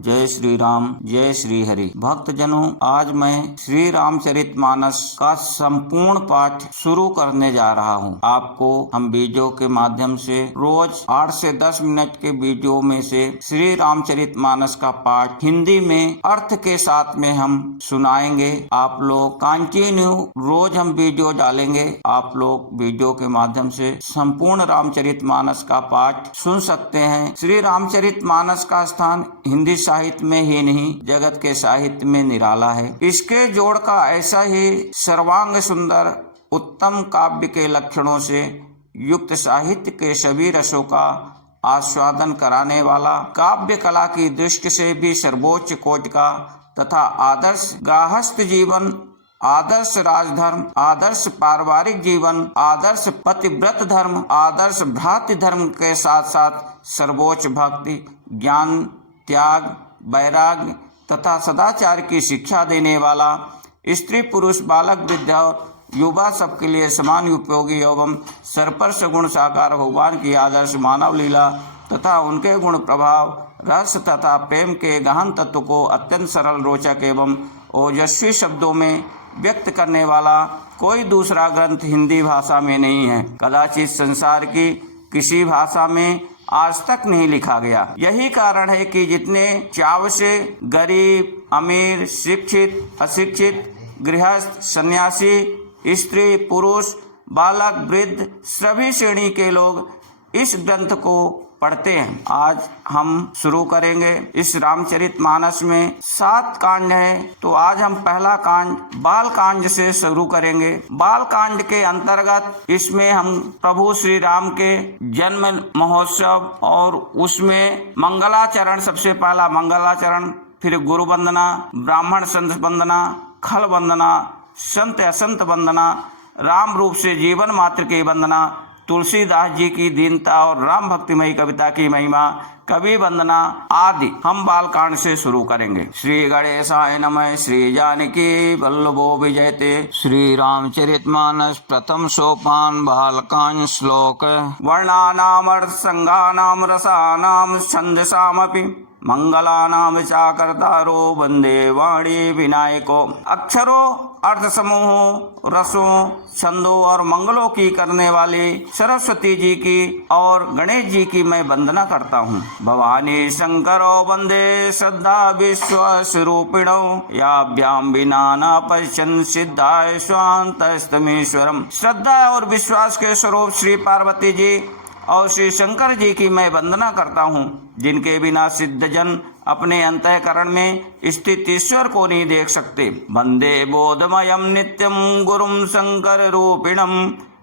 जय श्री राम, जय श्री हरि। भक्तजनों, आज मैं श्री रामचरितमानस का संपूर्ण पाठ शुरू करने जा रहा हूँ। आपको हम वीडियो के माध्यम से रोज 8 से 10 मिनट के वीडियो में से श्री रामचरितमानस का पाठ हिंदी में अर्थ के साथ में हम सुनाएंगे। आप लोग कंटिन्यू रोज हम वीडियो डालेंगे। आप लोग वीडियो के माध्यम से संपूर्ण रामचरितमानस का पाठ सुन सकते हैं। श्री रामचरितमानस का स्थान हिंदी साहित्य में ही नहीं, जगत के साहित्य में निराला है। इसके जोड़ का ऐसा ही सर्वांग सुंदर उत्तम काव्य के लक्षणों से युक्त साहित्य के सभी रसों का आस्वादन कराने वाला, काव्य कला की दृष्टि से भी सर्वोच्च कोटि का तथा आदर्श गृहस्थ जीवन, आदर्श राजधर्म, आदर्श पारिवारिक जीवन, आदर्श पतिव्रत धर्म, आदर्श भ्रातृ धर्म के साथ साथ सर्वोच्च भक्ति, ज्ञान, त्याग, वैराग्य तथा सदाचार की शिक्षा देने वाला, स्त्री पुरुष बालक वृद्ध और युवा सबके लिए समान उपयोगी एवं सर्वस्व गुण साकार भगवान की आदर्श मानव लीला तथा उनके गुण प्रभाव, रस तथा प्रेम के गहन तत्व को अत्यंत सरल, रोचक एवं ओजस्वी शब्दों में व्यक्त करने वाला कोई दूसरा ग्रंथ हिंदी भाषा में नहीं है। कदाचित संसार की किसी भाषा में आज तक नहीं लिखा गया। यही कारण है कि जितने चाव से गरीब, अमीर, शिक्षित, अशिक्षित, गृहस्थ, सन्यासी, स्त्री, पुरुष, बालक, वृद्ध सभी श्रेणी के लोग इस ग्रंथ को पढ़ते हैं। आज हम शुरू करेंगे। इस रामचरितमानस में 7 कांड हैं, तो आज हम पहला कांड बाल कांड से शुरू करेंगे। बाल कांड के अंतर्गत इसमें हम प्रभु श्री राम के जन्म महोत्सव और उसमें मंगलाचरण, सबसे पहला मंगलाचरण, फिर गुरु वंदना, ब्राह्मण संत वंदना, खल वंदना, संत असंत वंदना, राम रूप से जीवन मात्र की वंदना, तुलसीदास जी की दीनता और राम भक्तिमयी कविता की महिमा, कवि वंदना आदि हम बालकांड से शुरू करेंगे। श्री गणेशाय नमः। श्री जानकी वल्लभो विजयते। श्री रामचरितमानस प्रथम सोपान बालकांड श्लोक। वर्णानाम अर्थ संज्ञानाम रसानाम छंदसामपि मंगलानाम चाकर्तारो वंदे वाणी विनायको। अक्षरों, अर्थ समूहों, रसों, छंदों और मंगलों की करने वाली सरस्वती जी की और गणेश जी की मैं वंदना करता हूँ। भवानी शंकरो वंदे श्रद्धा विश्वास रूपिणो याभ्याम बिना न पश्यन् सिद्धाय स्वान्तस्तमीश्वरम। श्रद्धा और विश्वास के स्वरूप श्री पार्वती जी और श्री शंकर जी की मैं वंदना करता हूँ, जिनके बिना सिद्धजन अपने अंतःकरण में स्थित ईश्वर को नहीं देख सकते। वंदे बोधमयम नित्यम गुरुम शंकर रूपिणम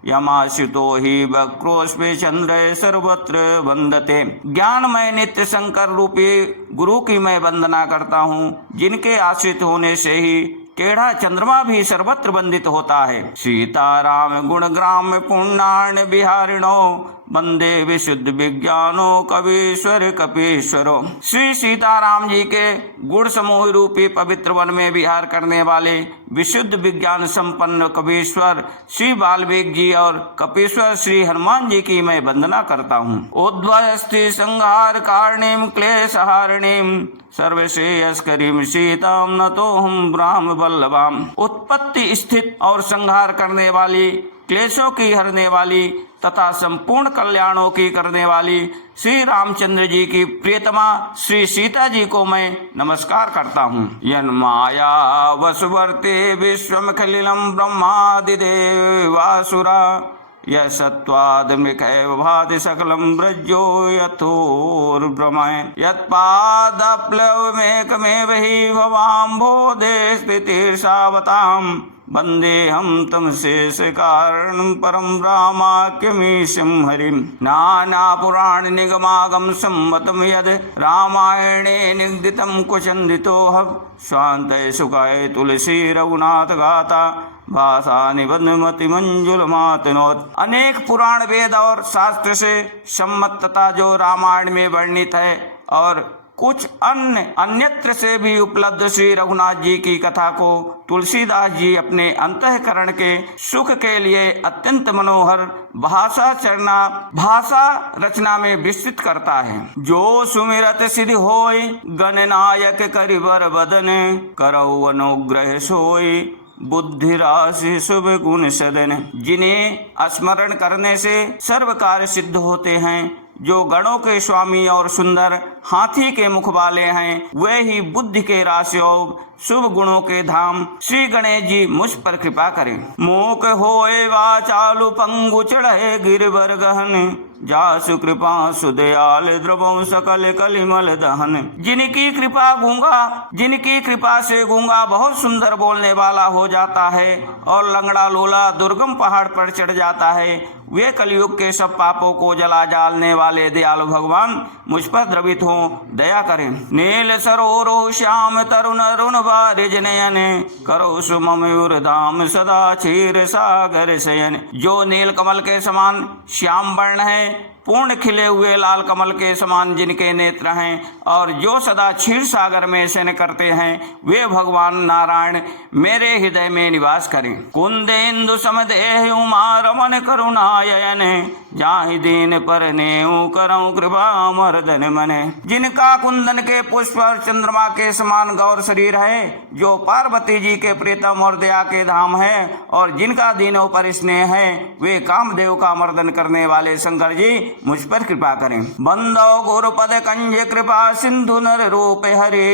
यमाश्रितो ही वक्रोस्पे चंद्र सर्वत्र वंदते। ज्ञानमय नित्य शंकर रूपी गुरु की मैं वंदना करता हूँ, जिनके आश्रित होने से ही टेढ़ा चंद्रमा भी सर्वत्र वंदित होता है। सीताराम गुण ग्राम पुण्य बिहारिणो वंदे विशुद्ध विज्ञानो कवीश्वर कपीश्वरो। श्री सीताराम जी के गुण समूह रूपी पवित्र वन में विहार करने वाले विशुद्ध विज्ञान संपन्न कवीश्वर श्री वाल्मीकि जी और कपीश्वर श्री हनुमान जी की मैं वंदना करता हूँ। उद्वस्ति संहार कारणीम क्लेशहारिणीम सर्वश्रेयस्करीम सीताम नतोहम ब्राह्म वल्लभाम। उत्पत्ति, स्थित और संहार करने वाली, क्लेशों की हरने वाली तथा संपूर्ण कल्याणों की करने वाली श्री रामचंद्र जी की प्रियतमा श्री सीता जी को मैं नमस्कार करता हूँ। यन्माया वसुवर्ते विश्वमखिलम ब्रह्मादिदेवासुरा यत्वाद मृखैव भाति सकलम ब्रजो यथोर्भ्रमः यत्पादप्लवमेकमेव हि भवाम्भोधे स्थितिर्षावताम् वंदे हम तम शेष कारण परम रामाख्यमीशं हरिम। नाना पुराण निगमागम सम्मतम यद रामायणे निगदितम कुचंदितो स्वांतये सुखाय तुलसी रघुनाथ गाथा भाषा निबंध मति मंजुल मातनोत। अनेक पुराण, वेद और शास्त्र से सम्मत तथा जो रामायण में वर्णित है और कुछ अन्यत्र से भी उपलब्ध श्री रघुनाथ जी की कथा को तुलसीदास जी अपने अंतःकरण के सुख के लिए अत्यंत मनोहर भाषा रचना में विस्तृत करता है। जो सुमिरत सिद्धि होय गणनायक करिबर बदन करौ अनुग्रह सोय बुद्धि राशि शुभ गुण सदन। जिन्हें स्मरण करने से सर्व कार्य सिद्ध होते हैं, जो गणों के स्वामी और सुंदर हाथी के मुख वाले हैं, वे ही बुद्धि के राशि और शुभ गुणों के धाम। श्री गणेश जी मुझ पर कृपा करें। मूक होए वाचालु पंगु चढ़े गिरवर गहन जासु कृपा सुदयाल द्रवों सकल कलिमल दहन। जिनकी कृपा से गूंगा बहुत सुंदर बोलने वाला हो जाता है और लंगड़ा लोला दुर्गम पहाड़ पर चढ़ जाता है, वे कलयुग के सब पापों को जला डालने वाले दयालु भगवान मुझ पर द्रवित हो दया करें। नील सरोरो श्याम तरुण अरुण बारिज नयन करो सुमयूर धाम सदा क्षीर सागर शयन। जो नील कमल के समान श्याम वर्ण है, पूर्ण खिले हुए लाल कमल के समान जिनके नेत्र हैं और जो सदा क्षीर सागर में शयन करते हैं, वे भगवान नारायण मेरे हृदय में निवास करें। कुंदेन्दु समदेह उमा रमन करुणायन जाहि दीन पर नेऊ करऊं कृपा मर्दन मने। जिनका कुंदन के पुष्प और चंद्रमा के समान गौर शरीर है, जो पार्वती जी के प्रीतम और दया के धाम है और जिनका दीनों पर स्नेह है, वे कामदेव का मर्दन करने वाले शंकर जी मुझ पर कृपा करें। बंदो गुरुपद कंज कृपा सिंधु नर रूप हरे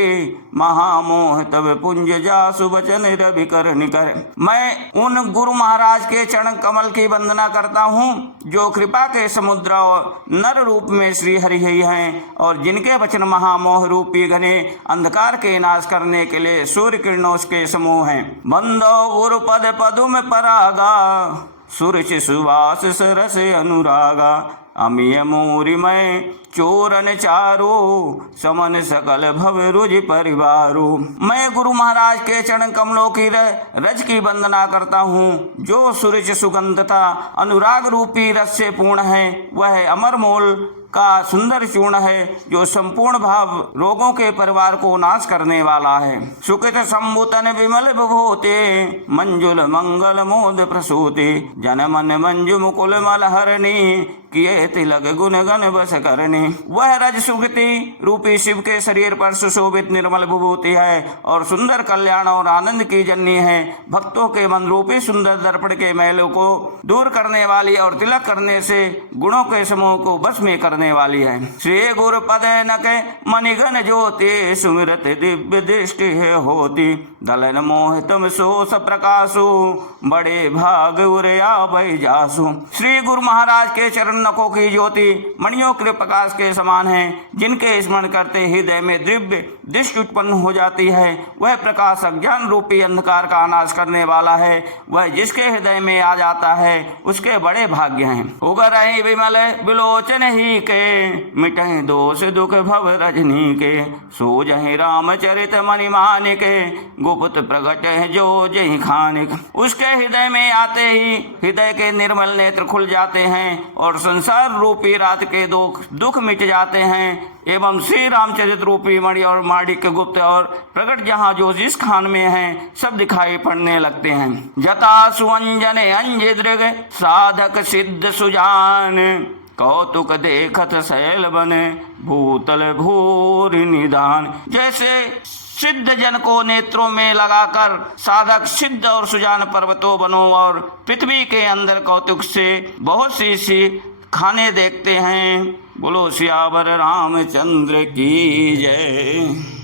महामोह तब पुंज जासु बचन रवि कर निकर। मैं उन गुरु महाराज के चरण कमल की वंदना करता हूँ, जो कृपा के समुद्र और नर रूप में श्री हरि ही हैं और जिनके वचन महामोह रूपी घने अंधकार के नाश करने के लिए सूर्य किरणों के समूह हैं। बंदो गुरुपद पदुम परागा सुरच सुवास सरस अनुरागा अमीय मोरी मैं चोरन चारो समन सकल भव रुज परिवारो। मैं गुरु महाराज के चरण कमलों की रज की वंदना करता हूँ, जो सूरज सुगंधता अनुराग रूपी रस से पूर्ण है। वह अमर मोल का सुंदर चूर्ण है, जो संपूर्ण भाव रोगों के परिवार को नाश करने वाला है। सुकृत संभूतन विमल विभूते मंजुल मंगल मोद प्रसूते जन मन मंजु मुकुल मलहरणी किए तिलक गुण गण बस करने। वह रज सुकृति रूपी शिव के शरीर पर सुशोभित निर्मल विभूति है और सुंदर कल्याण और आनंद की जननी है। भक्तों के मन रूपी सुंदर दर्पण के मैलों को दूर करने वाली और तिलक करने से गुणों के समूह को बस में करने वाली है। श्री गुरु पद नके मणिगण ज्योति सुमिरत दिव्य दृष्टि है होती दलन मोह तुम सोस प्रकाशु बड़े भाग उरया भई जासु। श्री गुरु महाराज के चरण नकों की ज्योति मणियों के प्रकाश के समान है, जिनके स्मरण करते हृदय में दिव्य दृष्टि उत्पन्न हो जाती है। वह प्रकाश अज्ञान रूपी अंधकार का नाश करने वाला है। वह जिसके हृदय में आ जाता है उसके बड़े भाग्य हैं। उगर विमल विलोचन ही के मिटहि दोष दुख भव रजनी के सोजहि रामचरित मणिमान के गुप्त प्रगट है जो जहि खानिक। उसके हृदय में आते ही हृदय के निर्मल नेत्र खुल जाते हैं और संसार रूपी रात के दुख मिट जाते हैं एवं श्री रामचरित रूपी मणि और माणिक्य गुप्त और प्रकट जहाँ जो जिस खान में है सब दिखाई पड़ने लगते हैं। जता सुअंजन अंज दृग साधक सिद्ध सुजान कौतुक देखत शैल बने भूतल भूर निदान। जैसे सिद्ध जन को नेत्रों में लगाकर साधक सिद्ध और सुजान पर्वतों वनों और पृथ्वी के अंदर कौतुक से बहुत सी खाने देखते हैं। बोलो सियावर रामचंद्र की जय।